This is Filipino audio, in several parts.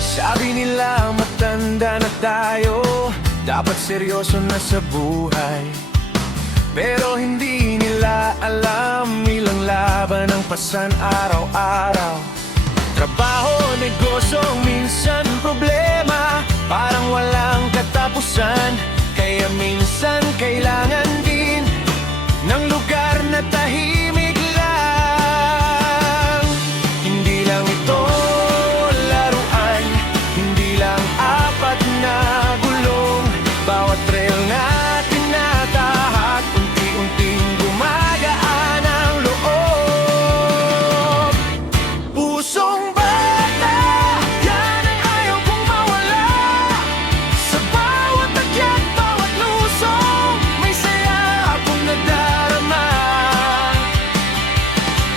Sabi nila matanda na tayo, dapat seryoso na sa buhay. Pero hindi nila alam, ilang laban ang pasan araw-araw. Trabaho, negosyo, minsan problema, parang walang katapusan. Kaya minsan kailangan din ng lugar na tahimik lang. Hindi lang ito laruan, hindi lang apat na gulong. Bawat trail na tinatahak, unti-unting gumagaan ang loob. Pusong bata, yan ang ayaw kong mawala. Sa bawat akyat, bawat lusong, may saya akong nadarama.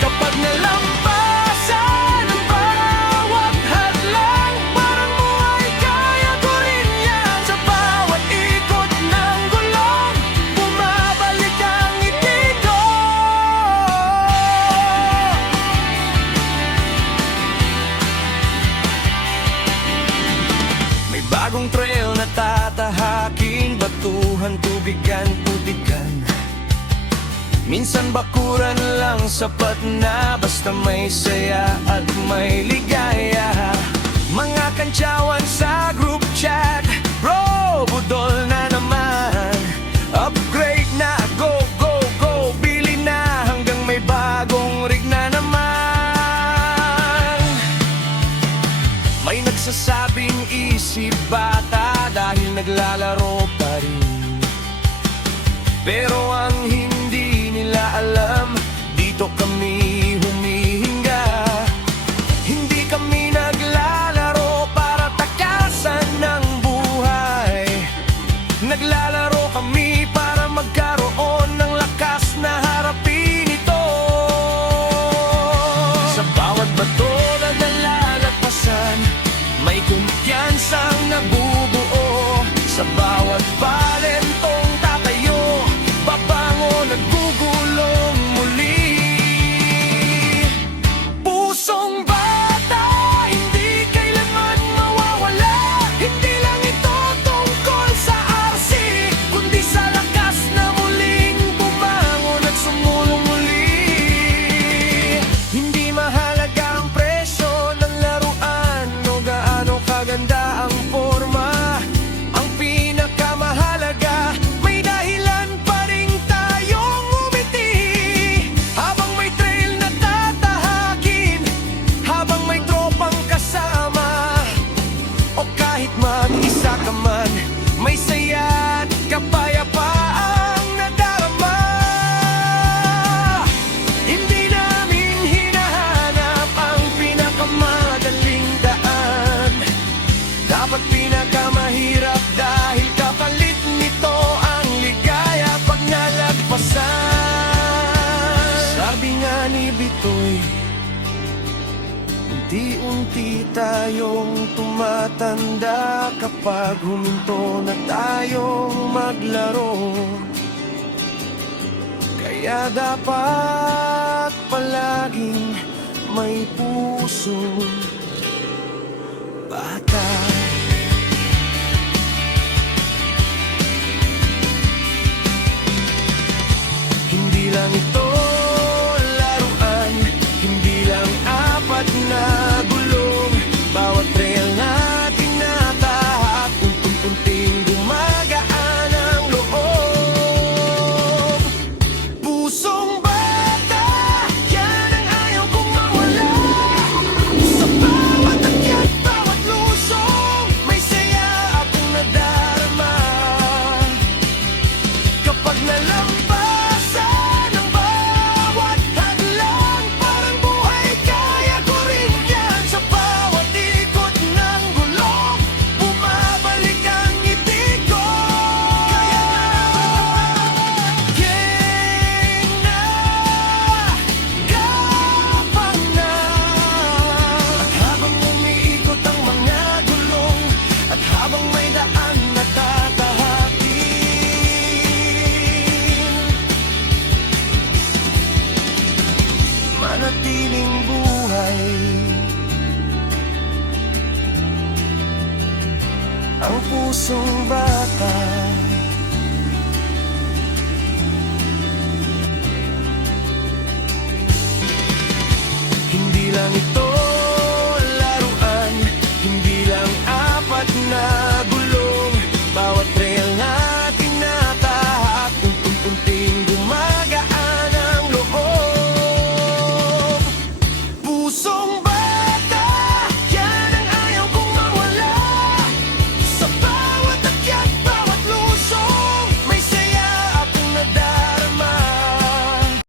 Kapag nalampasan ang bawat hadlang, parang buhay kaya ko rin yan. Sa bawat ikot ng gulong, bumabalik ang ngiti ko. May bagong trail na tatahaking, batuhan, tubigan, putikan. Minsan bakuran lang sapat na, basta may saya at may ligaya. Mga kantsawan sa group chat, bro, budol na naman. Upgrade na, go, go, go, bili na hanggang may bagong rig na naman. May nagsasabing isip bata dahil naglalaro pa rin. Pero ang hindi nila alam, dito kami humihinga. Hindi kami naglalaro para takasan ng buhay. Naglalaro kami para magkaroon ng lakas na harapin ito. Sa bawat bato na nalalagpasan, may kumpiyansang nabubuo. Sa bawat balentong tatayo, babango, nagugulong muli. Pusong bata, hindi kailanman mawawala. Hindi lang ito tungkol sa RC, kundi sa lakas na muling bumangon at sumulong muli. Hindi mahalaga ang presyo ng laruan o gaano kaganda ang forma. Ang pinakamahalaga, may dahilan pa rin tayong umiti. Habang may trail na tatahakin, habang may tropang kasama, o kahit mag-isa ka man, may saya at kapayapaang nadarama. Hindi namin hinahanap ang pinakamadaling daan, dapat pinakamahirap, dahil kapalit nito ang ligaya pag nalagpasan. Sabi nga ni Bitoy, unti-unti tayong tumatanda kapag huminto na tayong maglaro. Kaya dapat palaging may pusong bata. Hindi lang ito laruan, hindi lang apat na gulong. Bawat trail na tinatahak, unti-unting gumagaan ang loob. Pusong bata, yan ang ayaw kong mawala. Sa ang pusong bata. Hindi lang ito